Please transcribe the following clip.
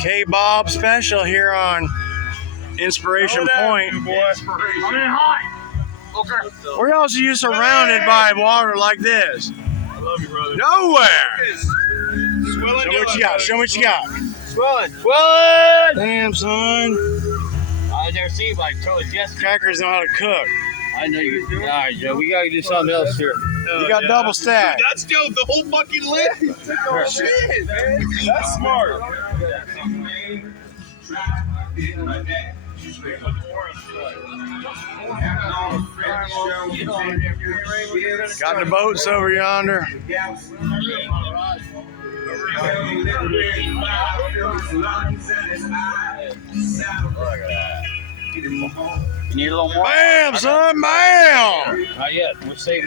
K-Bob special here on Inspiration Point. I'm in hot. Okay. Where else are you surrounded by water like this? I love you, brother. Nowhere. Swelling. Show me what you got. Show me what you got. Swelling. Swelling. Damn, son. I've never seen like totally just. Crackers know how to cook. I know you. All right, Joe. We gotta do something else here. You got double stack. That's Joe, the whole fucking list. Oh, shit, man. That's smart. Got the boats over yonder. You need a little more? Bam, son, bam! Not yet. We're saving.